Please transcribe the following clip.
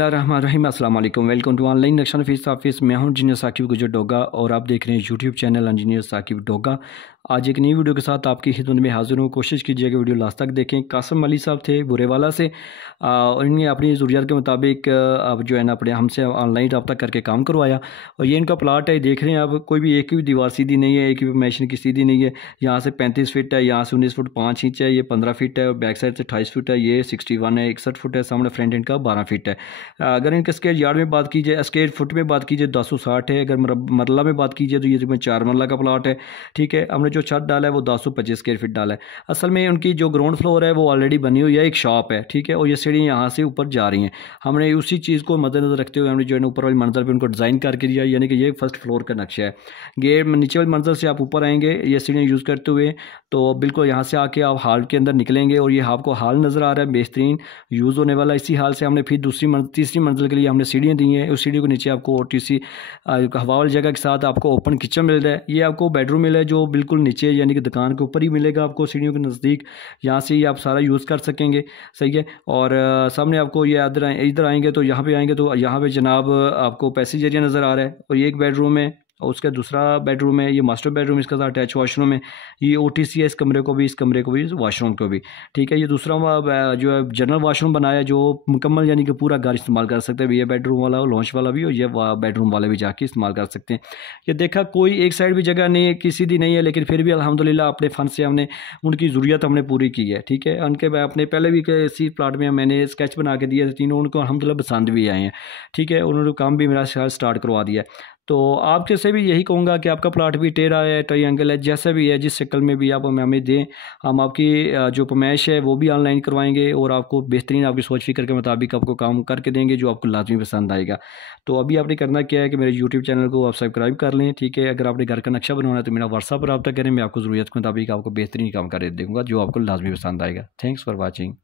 रहमान अस्सलाम वालेकुम। Welcome to online नक्शा नफीस ऑफिस। मैं हूं इंजीनियर साकिब गुजर डोगा और आप देख रहे हैं YouTube channel engineer Saqib Doga. आज एक नई वीडियो के साथ आपकी खिदमत में हाजिर हूँ। कोशिश कीजिएगा वीडियो लास्ट तक देखें। कासिम अली साहब थे बुरेवाला से और इन्हें अपनी ज़रूरियात के मुताबिक अब जो है ना अपने हमसे ऑनलाइन रब्ता करके काम करवाया और ये इनका प्लाट है। देख रहे हैं आप, कोई भी एक भी दीवार सीधी नहीं है, एक भी मैशन की सीधी नहीं है। यहाँ से 35 फीट है, यहाँ से 19 फुट 5 इंच है, ये 15 फीट है और बैक साइड से 28 फीट है, ये 61 है, 61 फुट है, सामने फ्रंट एंड का 12 फीट है। अगर इनके स्क्वायर यार्ड में बात कीजिए, स्क्वायर फुट में बात कीजिए 1060 है। अगर मरला में बात कीजिए तो ये तकरीबन 4 मरला का प्लाट है। ठीक है, हमने जो छत डाला है वो 1025 स्क्वायर फीट डाला है। असल में उनकी जो ग्राउंड फ्लोर है वो ऑलरेडी बनी हुई है, एक शॉप है। ठीक है, और ये सीढ़ी यहाँ से ऊपर जा रही हैं। हमने उसी चीज़ को मद्देनजर रखते हुए हमने जो है ऊपर वाली मंजिल पर उनको डिज़ाइन करके दिया, यानी कि ये फर्स्ट फ्लोर का नक्शा है। गेट नीचे वाली मंजिल से आप ऊपर आएंगे ये सीढ़ियाँ यूज़ करते हुए, तो बिल्कुल यहाँ से आके आप हॉल के अंदर निकलेंगे और ये आपको हॉल नज़र आ रहा है, बेहतरीन यूज़ होने वाला। इसी हाल से हमने फिर तीसरी मंजिल के लिए हमने सीढ़ियाँ दी हैं। उस सीढ़ी को नीचे आपको OTC हवा वाली जगह के साथ आपको ओपन किचन मिल रहा है। ये आपको बेडरूम मिला है जो बिल्कुल नीचे यानी कि दुकान के ऊपर ही मिलेगा आपको, सीढ़ियों के नज़दीक। यहाँ से ही आप सारा यूज़ कर सकेंगे। सही है। और सामने आपको ये इधर आएंगे तो यहाँ पे आएंगे तो यहाँ पे जनाब आपको पैसेज एरिया नज़र आ रहा है और ये एक बेडरूम है और उसका दूसरा बेडरूम है, ये मास्टर बेडरूम, इसका साथ अटैच वॉशरूम है। ये OTC है, इस कमरे को भी, इस कमरे को भी, इस वॉशरूम को भी। ठीक है, ये दूसरा जो है जनरल वॉशरूम बनाया जो मुकम्मल यानी कि पूरा घर इस्तेमाल कर सकते हैं। ये बेडरूम वाला और लॉन्च वाला भी और ये बेडरूम वाले भी जाके इस्तेमाल कर सकते हैं। ये देखा कोई एक साइड भी जगह नहीं है, किसी दी नहीं है, लेकिन फिर भी अल्हम्दुलिल्लाह अपने फ़न से हमने उनकी ज़रूरत हमने पूरी की है। ठीक है, उनके अपने पहले भी इसी प्लाट में मैंने स्केच बना के दिए थे तीनों, उनको अल्हम्दुलिल्लाह पसंद भी आए हैं। ठीक है, उन्होंने काम भी मेरा स्टार्ट करवा दिया है। तो आपके से भी यही कहूँगा कि आपका प्लाट भी टेढ़ा है, ट्रायंगल है, जैसा भी है, जिस शक्ल में भी आप हमें दें, हम आपकी जो फरमाइश है वो भी ऑनलाइन करवाएंगे और आपको बेहतरीन आपकी सोच फिक्र के मुताबिक आपको काम करके देंगे जो आपको लाजमी पसंद आएगा। तो अभी आपने करना क्या है कि मेरे यूट्यूब चैनल को आप सब्सक्राइब कर लें। ठीक है, अगर आपने घर का नक्शा बनवाना है तो मेरा व्हाट्सएप पर रब्ता करें, मैं आपको ज़रूरत के मुताबिक आपको बेहतरीन काम कर दूँगा जो आपको लाजमी पसंद आएगा। Thanks for watching.